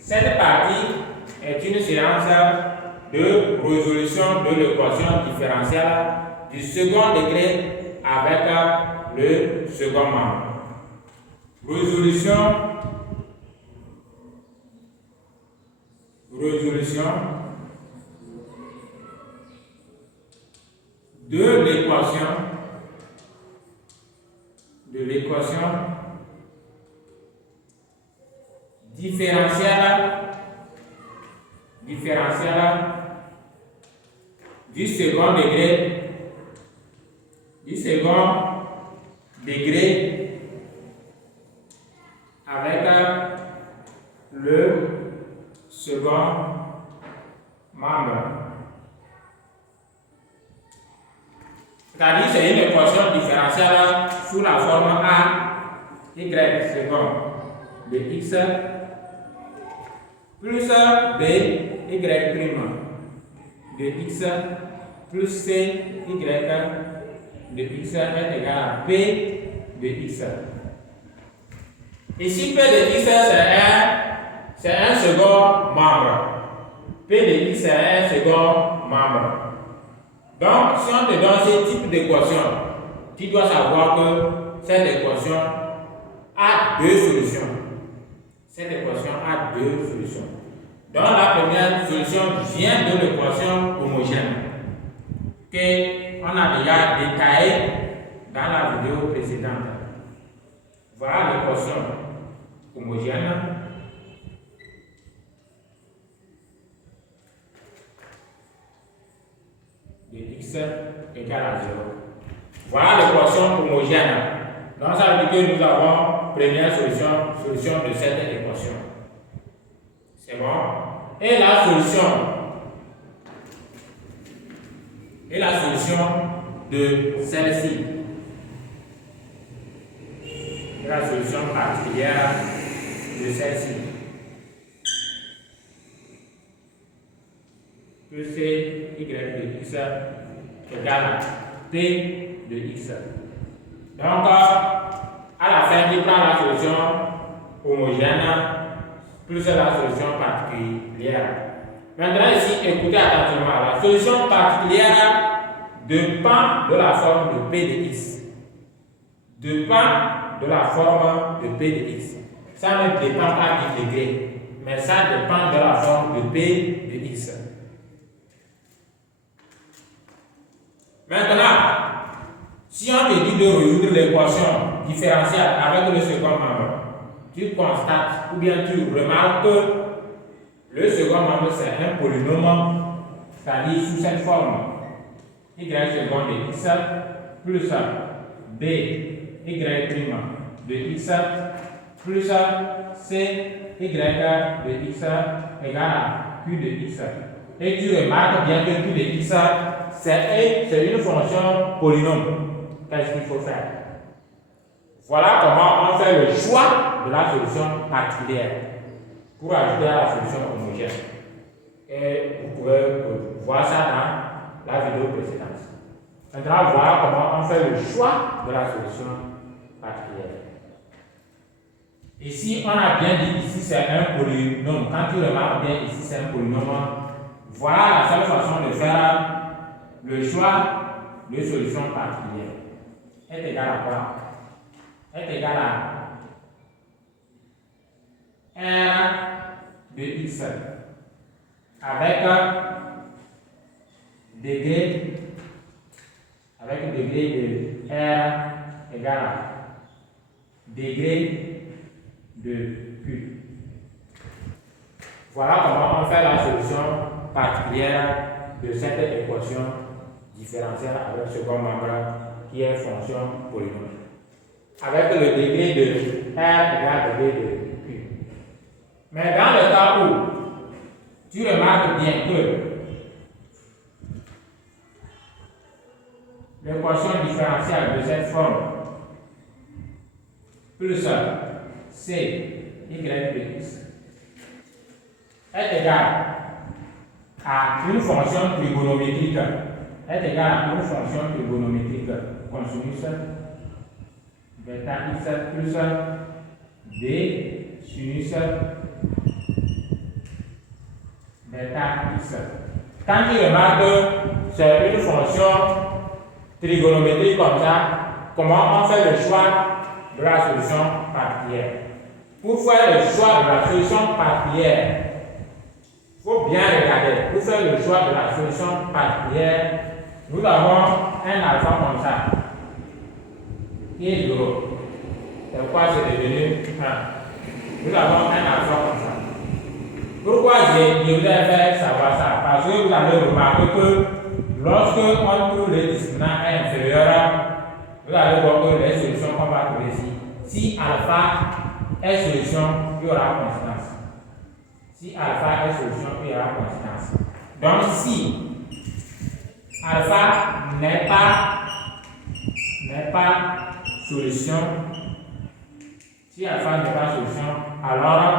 Cette partie est une séance de résolution de l'équation différentielle du second degré avec le second membre. Résolution de l'équation différentielle du second degré avec le second membre. C'est-à-dire c'est une équation différentielle sous la forme a y second de x plus b y prime de x plus c y de x est égal à p de x. Ici, p de x c'est un second membre. P de x est un second membre. Donc, si on te donne ce type d'équation, tu dois savoir que cette équation a deux solutions. Cette équation a deux solutions. Donc, la première solution vient de l'équation homogène qu'on a déjà détaillée dans la vidéo précédente. Voilà l'équation homogène. De x égale à 0. Voilà l'équation homogène. Donc ça veut dire que nous avons première solution de cette équation. C'est bon? Et la solution de celle-ci. La solution particulière de celle-ci. Plus c y de x égale à p de x. Donc, à la fin, tu prends la solution homogène plus la solution particulière. Maintenant, ici, écoutez attentivement. La solution particulière dépend de la forme de p de x. Dépend de la forme de p de x. Ça ne dépend pas du degré, mais ça dépend de la forme de p de x. Maintenant, si on te dit de résoudre l'équation différentielle avec le second membre, tu constates ou bien tu remarques que le second membre c'est un polynôme, c'est-à-dire sous cette forme y second de x plus b y prime de x plus c y de x égale à q de x. Et tu remarques bien que q de x c'est une fonction polynôme. Qu'est-ce qu'il faut faire? Voilà comment on fait le choix de la solution particulière pour ajouter à la solution homogène. Et vous pouvez voir ça dans la vidéo précédente. Maintenant, voilà comment on fait le choix de la solution particulière. Ici, on a bien dit ici c'est un polynôme. Quand tu remarques bien ici c'est un polynôme, voilà la seule façon de faire le choix de solution particulière. Est égal à quoi? Est égal à r de x avec degré de r égale à degré de q. Voilà comment on fait la solution particulière de cette équation différentielle avec le second membre qui est fonction polynôme. Avec le degré de r égale degré de q. Mais dans le cas où tu remarques bien que l'équation différentielle de cette forme plus c y de x est égale à une fonction trigonométrique cosinus bêta x plus b sinus bêta x. Quand tu remarques que c'est une fonction trigonométrique comme ça, comment on fait le choix de la solution partielle? Pour faire le choix de la solution partielle, il faut bien regarder. Pour faire le choix de la solution partielle, nous avons un alpha comme ça, qui est 0. C'est quoi c'est devenu 1? Nous avons un alpha comme ça. Pourquoi je voulais faire savoir ça? Parce que vous avez remarqué que lorsque on trouve le discriminant inférieur, vous allez voir que les solutions qu'on va trouver ici, si alpha est solution, il y aura coïncidence. Si alpha est solution, il y aura coïncidence. Donc si alpha n'est pas solution, si alpha n'est pas solution, alors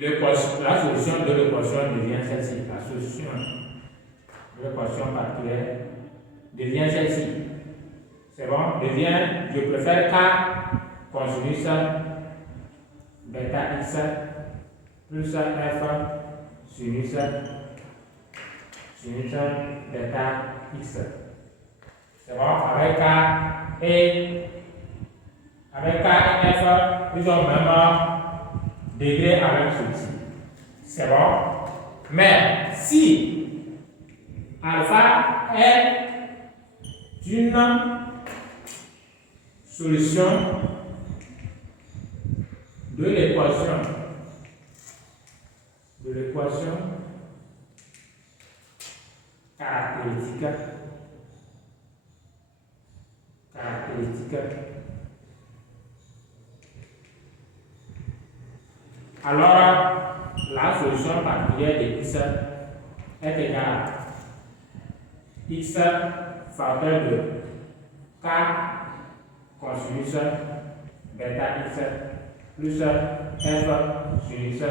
la solution de l'équation devient celle-ci. La solution de l'équation partielle devient celle-ci. C'est bon? Devient, je préfère K cosinus bêta x plus f sinus bêta x. C'est bon? Avec K et f, ils ont même degré avec ceci. C'est bon? Mais si alpha est une solution de l'équation caractéristique, alors la solution partielle de x est égale à x facteur de k cosinus bêta x plus f sinus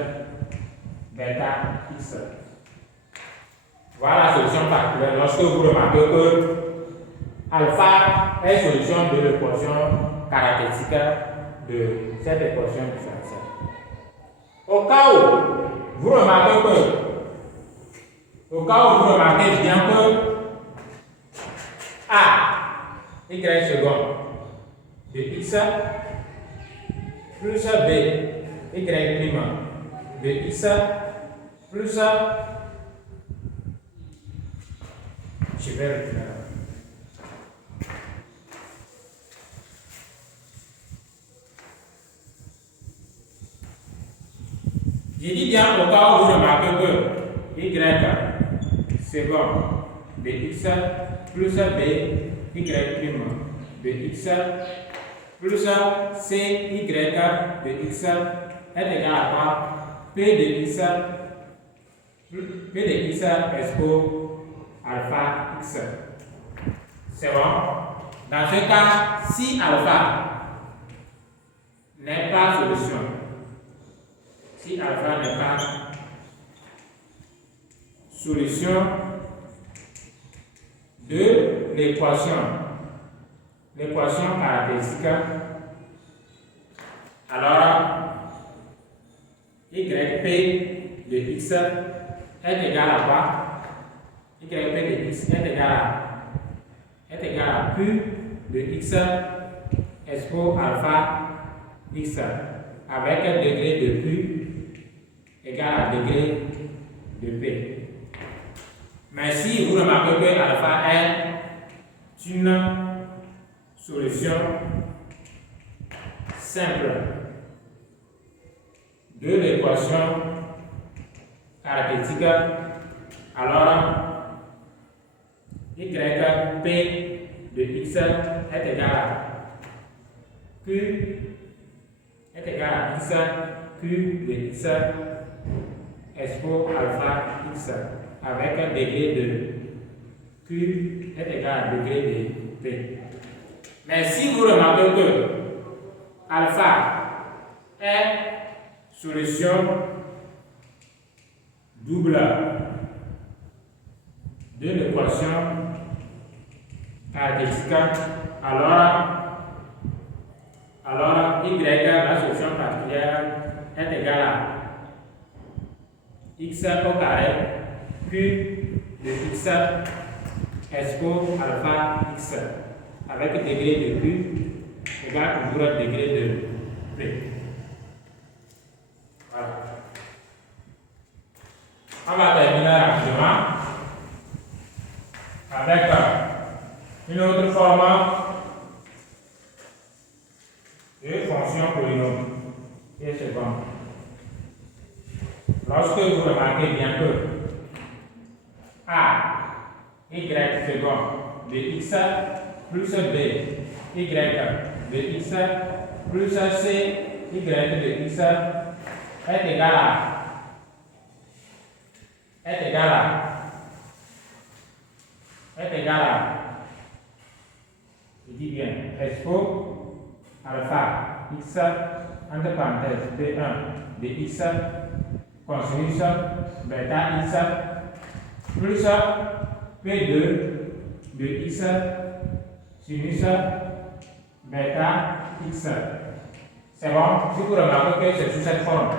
bêta x. Voilà la solution partielle. Lorsque vous remarquez que alpha est solution de l'équation caractéristique de cette équation différentielle. Au cas où vous remarquez bien que a y seconde de x plus b y prime de x plus je vais retirer. Je dis bien au cas où vous remarquez que y seconde de x plus b y prime de x plus c y de x est égal à quoi? P de x expo alpha x. C'est bon? Dans ce cas, si alpha n'est pas solution, si alpha n'est pas solution de l'équation caractéristique, alors yp de x est égal à quoi? Yp de x est égal à q de x expo alpha x avec un degré de q égal à degré de p. Mais si vous remarquez que alpha est une solution simple de l'équation caractéristique, alors yp de x est égal à q x q de x expo alpha x avec un degré de q est égal à degré de p. Mais si vous remarquez que alpha est solution double de l'équation caractéristique, alors y, la solution particulière, est égale à x au carré, puis de x expo alpha x avec degré de q égale toujours degré de p. Voilà. On va terminer rapidement avec une autre forme de fonction polynôme qui est seconde. Lorsque vous remarquez bien que a y second de x plus b y de x plus c y de x est égal à, je dis bien, expo alpha x entre parenthèses b1 de x cosinus bêta x plus p2 de x sinus bêta x. C'est bon si vous remarquez que c'est sous cette forme.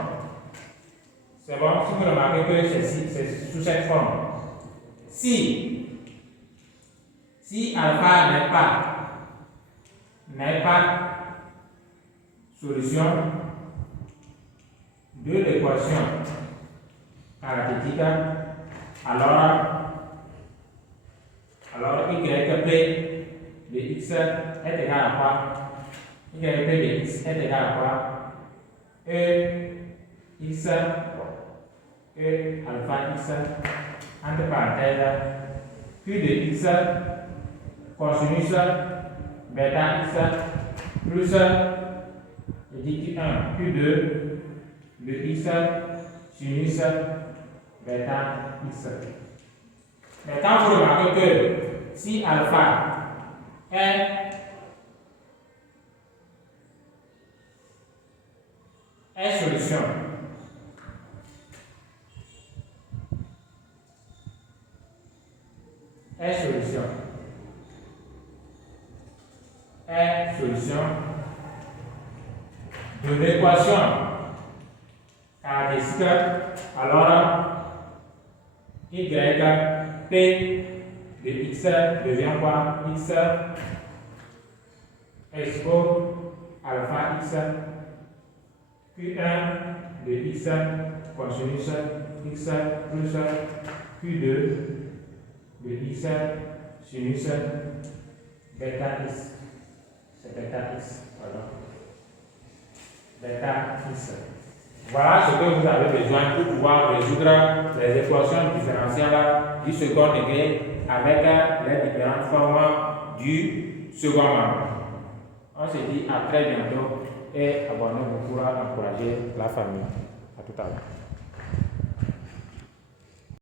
C'est bon si vous remarquez que c'est sous cette forme. Si alpha n'est pas solution de l'équation caractéristique, alors yp de x est égal à quoi? Yp de x est égal à quoi? X alpha x entre parenthèses q de x cosinus bêta x plus je dis q1 q2 de x sinus bêta x. Maintenant, vous remarquez que si alpha est solution de l'équation caractéristique, alors y p de x devient quoi? X expo alpha x q1 de x cosinus x plus q2 de x sinus bêta x. C'est bêta x, pardon. Bêta x. Voilà ce que vous avez besoin pour pouvoir résoudre les équations différentielles du second degré avec les différentes formes du second membre. On se dit à très bientôt et abonnez-vous pour encourager la famille. À tout à l'heure.